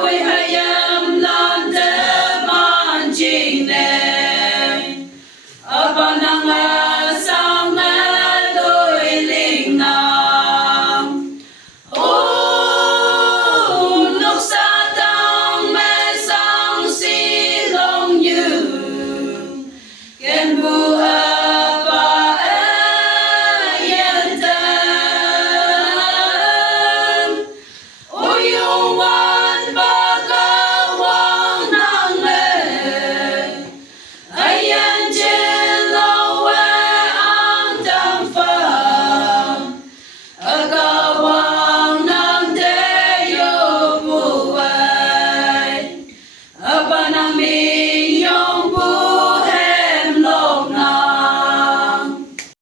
vui hayam lan te man ching ne apa nang sang na đôi linh nam lúc xa tăng mẹ sang si long như ken bu apa yen tem uyung wan bagawang nang le ayan chen lo we ang tam pham agawang nang te yo bu wai apa nang mi